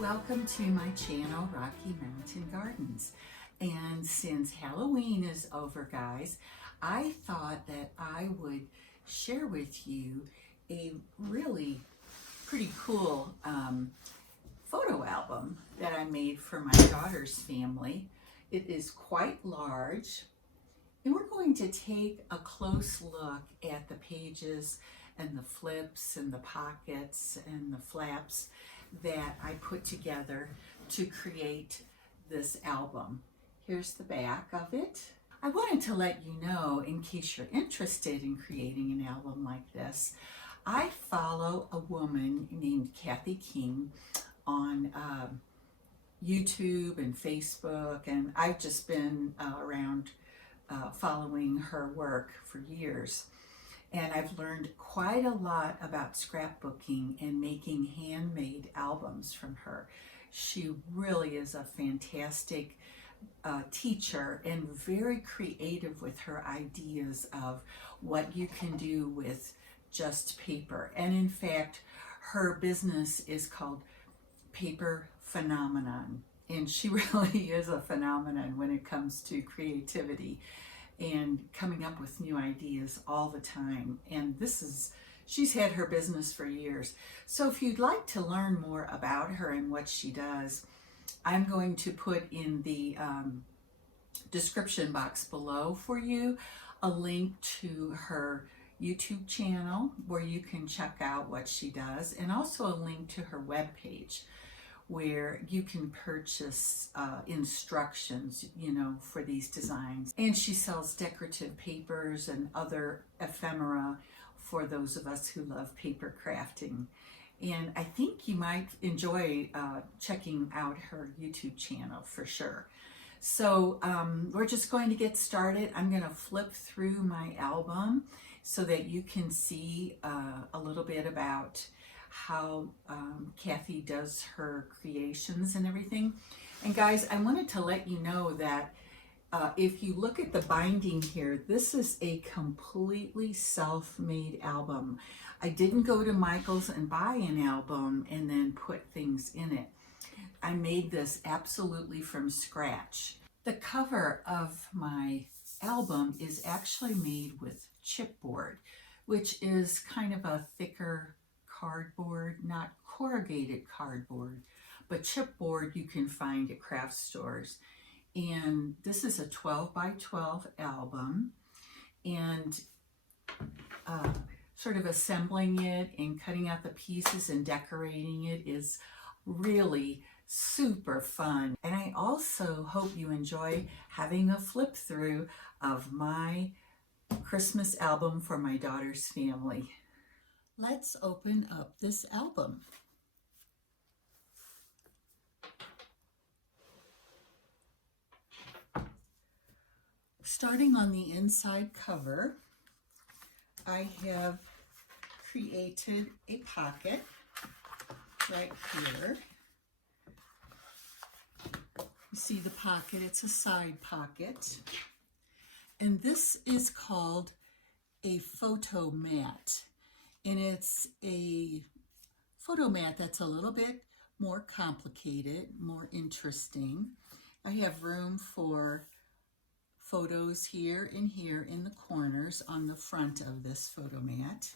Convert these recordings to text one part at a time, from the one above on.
Welcome to my channel, Rocky Mountain Gardens. And since Halloween is over, guys, I thought that I would share with you a really pretty cool photo album that I made for my daughter's family. It is quite large, and we're going to take a close look at the pages and the flips and the pockets and the flaps that I put together to create this album. Here's the back of it. I wanted to let you know, in case you're interested in creating an album like this, I follow a woman named Kathy King on YouTube and Facebook, and I've just been around following her work for years. And I've learned quite a lot about scrapbooking and making handmade albums from her. She really is a fantastic teacher and very creative with her ideas of what you can do with just paper. And in fact, her business is called Paper Phenomenon. And she really is a phenomenon when it comes to creativity and coming up with new ideas all the time. And she's had her business for years. So if you'd like to learn more about her and what she does, I'm going to put in the description box below for you a link to her YouTube channel where you can check out what she does, and also a link to her webpage where you can purchase instructions, for these designs. And she sells decorative papers and other ephemera for those of us who love paper crafting. And I think you might enjoy checking out her YouTube channel for sure. So we're just going to get started. I'm going to flip through my album so that you can see a little bit about how Kathy does her creations and everything. And guys, I wanted to let you know that if you look at the binding here, this is a completely self-made album. I didn't go to Michael's and buy an album and then put things in it. I made this absolutely from scratch. The cover of my album is actually made with chipboard, which is kind of a thicker cardboard, not corrugated cardboard, but chipboard you can find at craft stores. And this is a 12 by 12 album, and sort of assembling it and cutting out the pieces and decorating it is really super fun. And I also hope you enjoy having a flip through of my Christmas album for my daughter's family. Let's open up this album. Starting on the inside cover, I have created a pocket right here. You see the pocket, it's a side pocket. And this is called a photo mat. And it's a photo mat that's a little bit more complicated, more interesting. I have room for photos here and here in the corners on the front of this photo mat.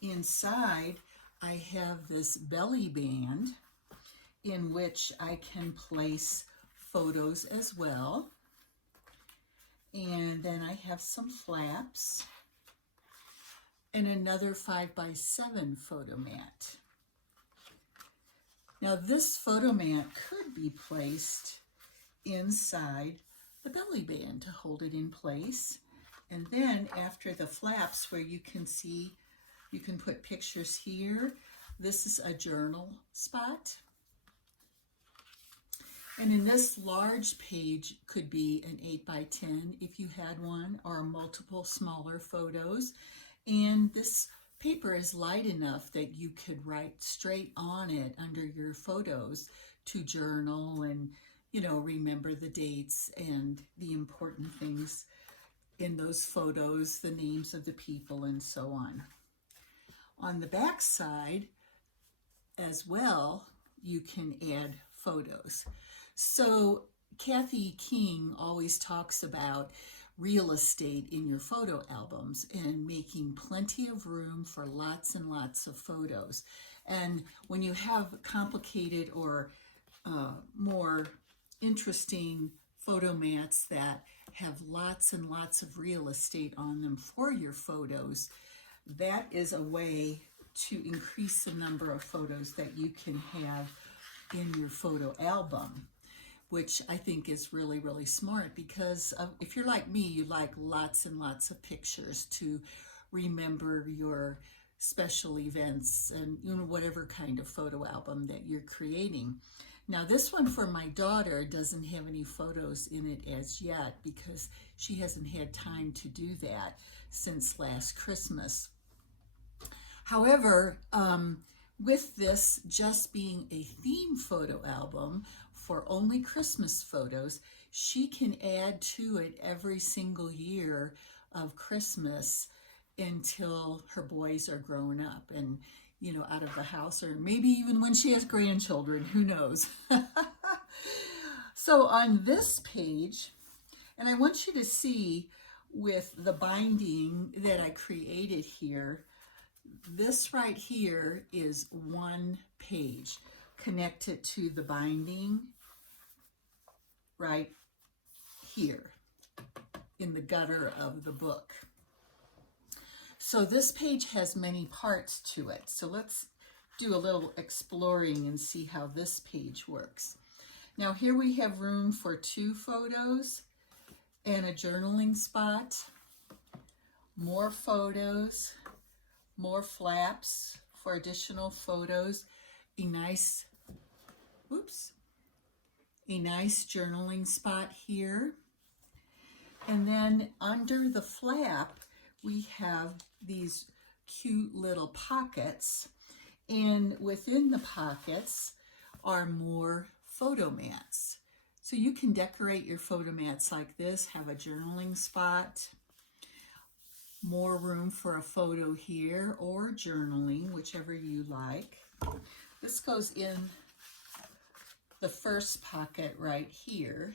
Inside, I have this belly band in which I can place photos as well. And then I have some flaps and another 5 by 7 photo mat. Now this photo mat could be placed inside the belly band to hold it in place. And then after the flaps, where you can see, you can put pictures here. This is a journal spot. And in this large page could be an 8 by 10 if you had one, or multiple smaller photos. And this paper is light enough that you could write straight on it under your photos to journal and, remember the dates and the important things in those photos, the names of the people, and so on. On the back side as well, you can add photos. So Kathy King always talks about real estate in your photo albums and making plenty of room for lots and lots of photos. And when you have complicated or more interesting photo mats that have lots and lots of real estate on them for your photos, that is a way to increase the number of photos that you can have in your photo album, which I think is really, really smart, because if you're like me, you like lots and lots of pictures to remember your special events and whatever kind of photo album that you're creating. Now this one for my daughter doesn't have any photos in it as yet because she hasn't had time to do that since last Christmas. However, with this just being a theme photo album for only Christmas photos, she can add to it every single year of Christmas until her boys are grown up and, out of the house, or maybe even when she has grandchildren, who knows. So on this page, and I want you to see with the binding that I created here, this right here is one page connected to the binding right here in the gutter of the book. So this page has many parts to it. So let's do a little exploring and see how this page works. Now here we have room for 2 photos and a journaling spot, more photos, more flaps for additional photos, a nice journaling spot here. And then under the flap, we have these cute little pockets, and within the pockets are more photo mats. So you can decorate your photo mats like this, have a journaling spot, more room for a photo here, or journaling, whichever you like. This goes in the first pocket right here.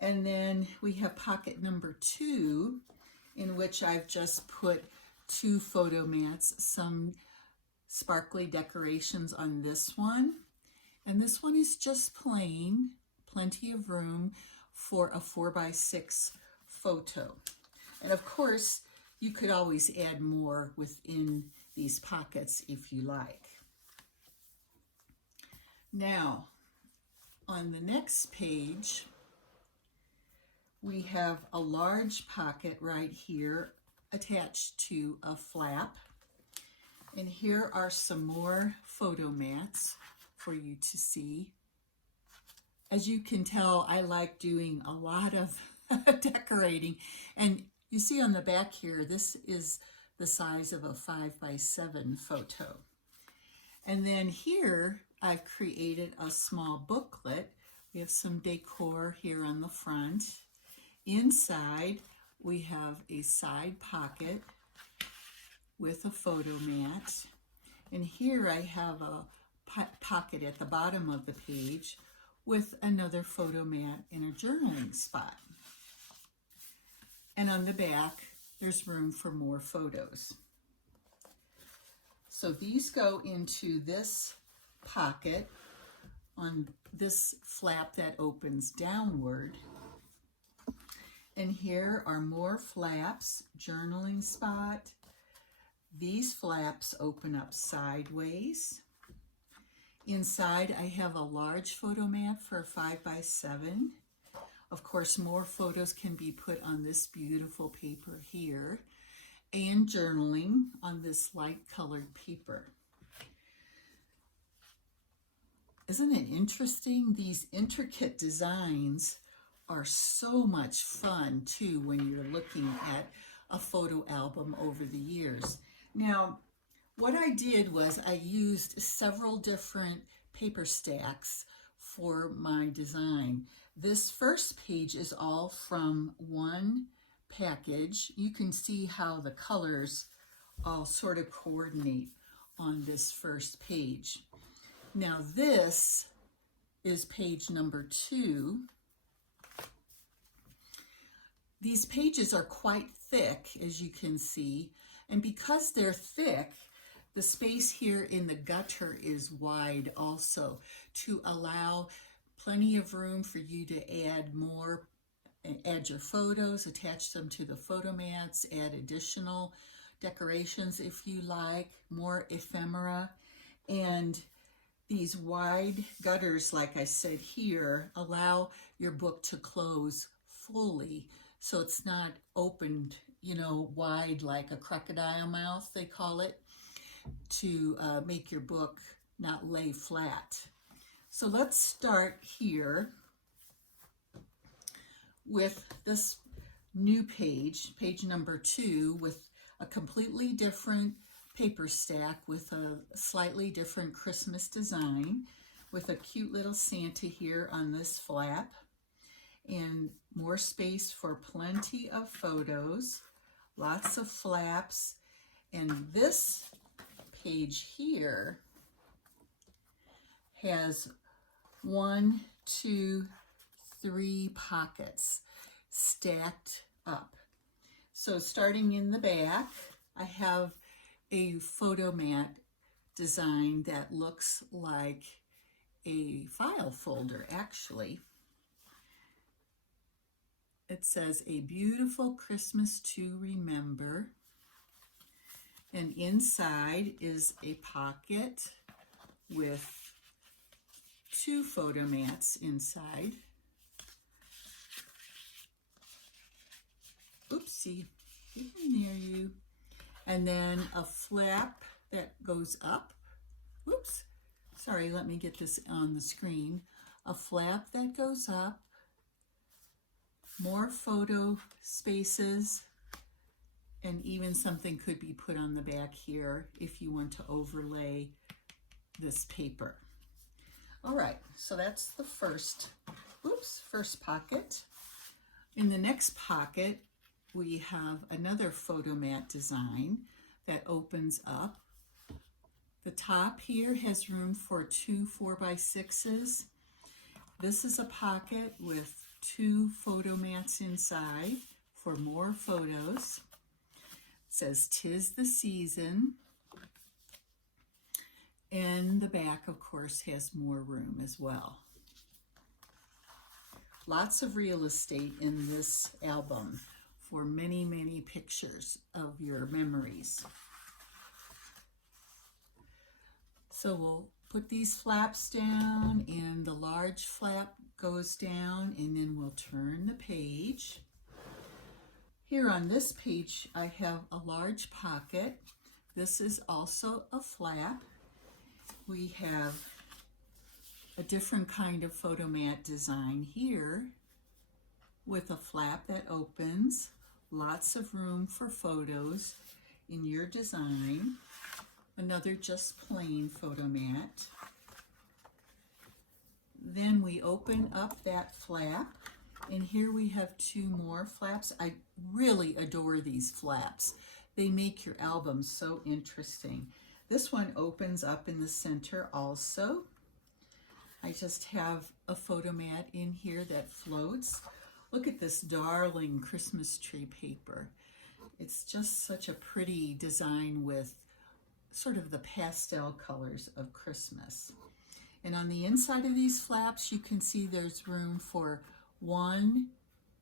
And then we have pocket number 2, in which I've just put 2 photo mats, some sparkly decorations on this one. And this one is just plain, plenty of room for a 4x6 photo. And of course, you could always add more within these pockets if you like. Now, on the next page, we have a large pocket right here attached to a flap. And here are some more photo mats for you to see. As you can tell, I like doing a lot of decorating. And you see on the back here, this is the size of a 5x7 photo. And then here, I've created a small booklet. We have some decor here on the front. Inside, we have a side pocket with a photo mat. And here I have a pocket at the bottom of the page with another photo mat and a journaling spot. And on the back, there's room for more photos. So these go into this pocket on this flap that opens downward. And here are more flaps, journaling spot. These flaps open up sideways. Inside, I have a large photo mat for a 5x7. Of course, more photos can be put on this beautiful paper here, and journaling on this light colored paper. Isn't it interesting? These intricate designs are so much fun too when you're looking at a photo album over the years. Now, what I did was I used several different paper stacks for my design. This first page is all from one package. You can see how the colors all sort of coordinate on this first page. Now this is page number 2. These pages are quite thick, as you can see, and because they're thick, the space here in the gutter is wide also to allow plenty of room for you to add your photos, attach them to the photo mats, add additional decorations if you like, more ephemera. And these wide gutters, like I said here, allow your book to close fully. So it's not opened, wide like a crocodile mouth, they call it, to make your book not lay flat. So let's start here with this new page, page number 2, with a completely different paper stack with a slightly different Christmas design, with a cute little Santa here on this flap, and more space for plenty of photos, lots of flaps. And this page here has 1, 2, 3 pockets stacked up. So starting in the back, I have a photo mat design that looks like a file folder, actually. It says, "A beautiful Christmas to remember." And inside is a pocket with 2 photo mats inside. Oopsie, get in there, you. And then a flap that goes up. Oops, sorry, let me get this on the screen. A flap that goes up. More photo spaces. And even something could be put on the back here if you want to overlay this paper. All right, so that's the first pocket. In the next pocket, we have another photo mat design that opens up. The top here has room for 2 4x6s. This is a pocket with 2 photo mats inside for more photos. It says, "'Tis the season." And the back, of course, has more room as well. Lots of real estate in this album for many, many pictures of your memories. So we'll put these flaps down, and the large flap goes down, and then we'll turn the page. Here on this page, I have a large pocket. This is also a flap. We have a different kind of photo mat design here with a flap that opens. Lots of room for photos in your design. Another just plain photo mat. Then we open up that flap, and here we have 2 more flaps. I really adore these flaps. They make your album so interesting. This one opens up in the center also. I just have a photo mat in here that floats. Look at this darling Christmas tree paper. It's just such a pretty design with sort of the pastel colors of Christmas. And on the inside of these flaps, you can see there's room for 1,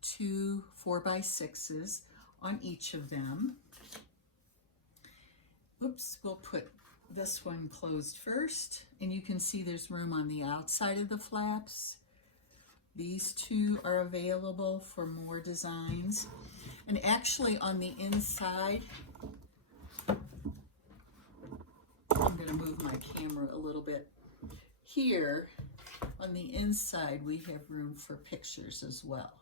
2 4x6s on each of them. Oops, we'll put this one closed first, and you can see there's room on the outside of the flaps. These 2 are available for more designs. And actually on the inside, I'm going to move my camera a little bit. Here on the inside, we have room for pictures as well.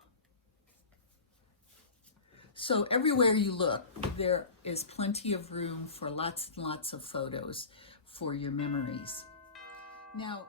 So everywhere you look, there is plenty of room for lots and lots of photos for your memories. Now,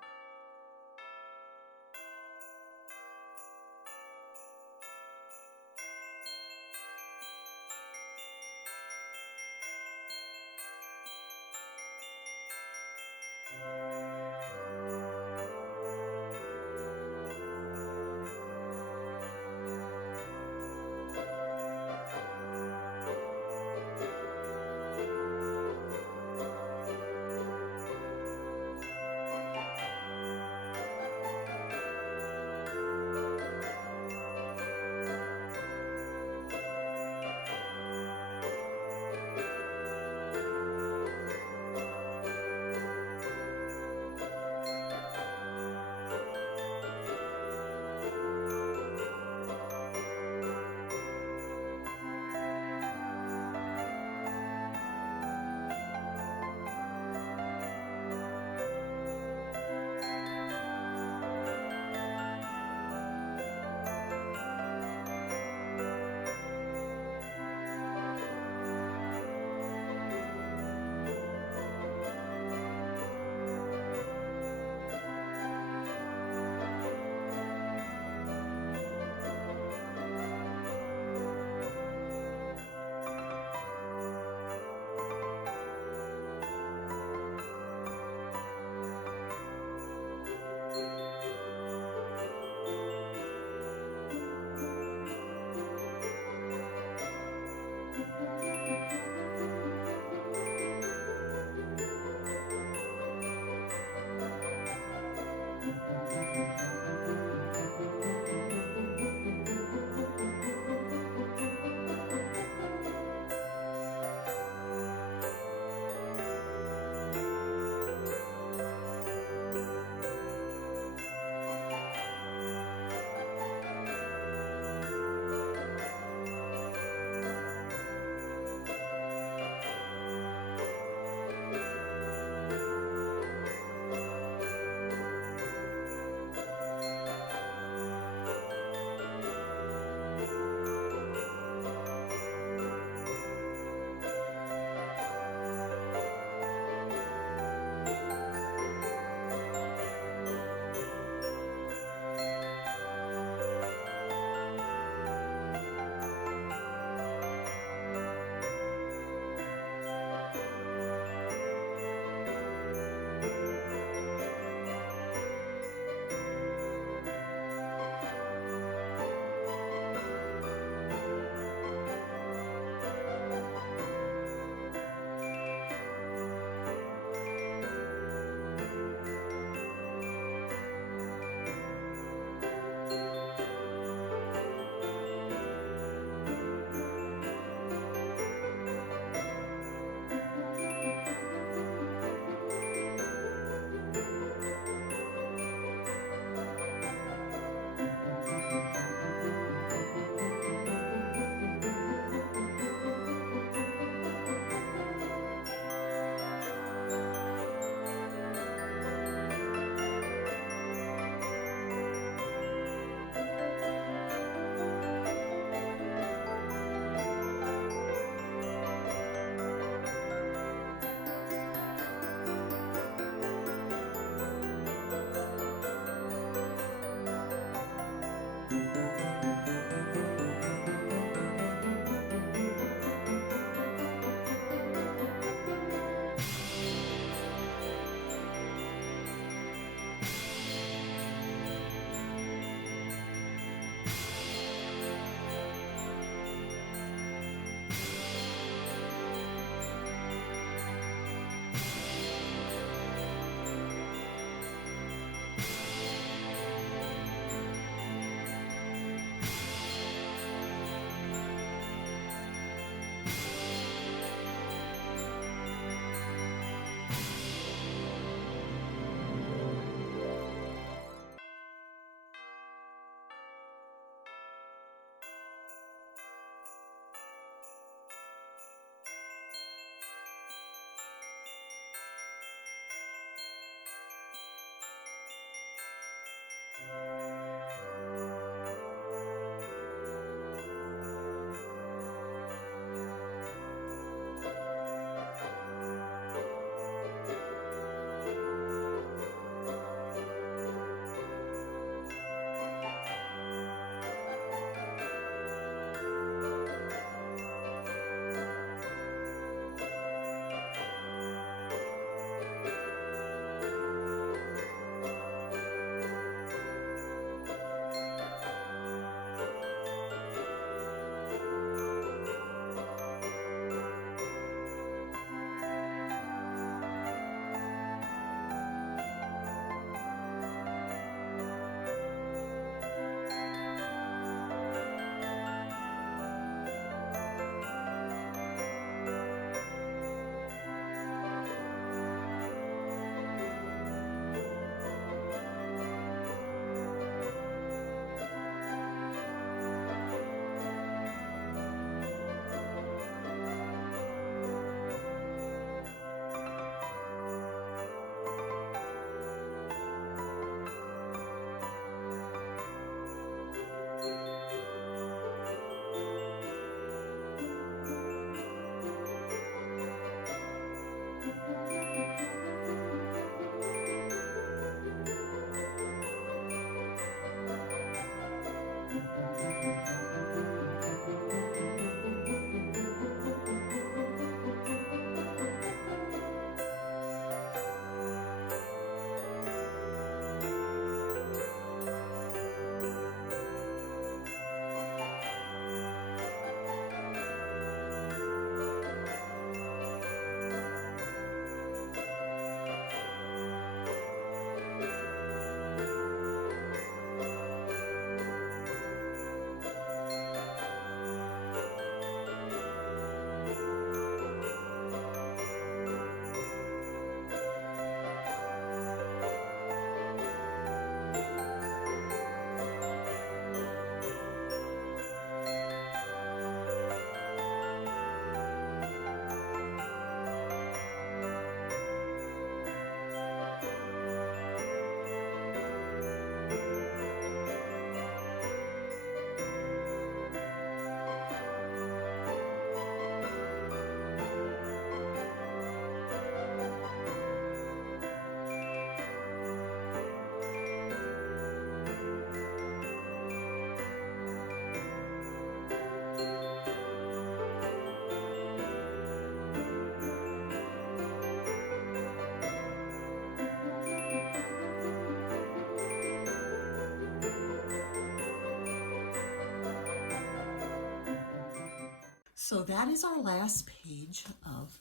So that is our last page of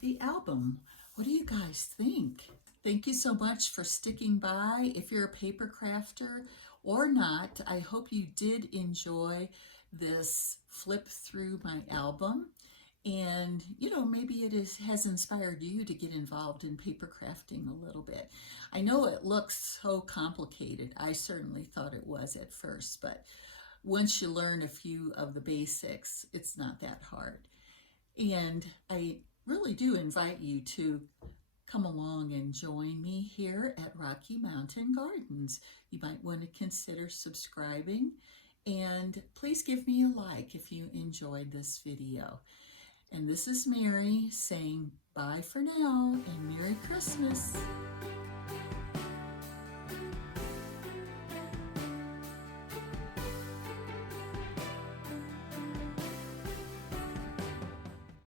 the album. What do you guys think? Thank you so much for sticking by. If you're a paper crafter or not, I hope you did enjoy this flip through my album. And, you know, maybe has inspired you to get involved in paper crafting a little bit. I know it looks so complicated. I certainly thought it was at first, but once you learn a few of the basics, it's not that hard. And I really do invite you to come along and join me here at Rocky Mountain Gardens. You might want to consider subscribing, and please give me a like if you enjoyed this video. And this is Mary saying bye for now and Merry Christmas.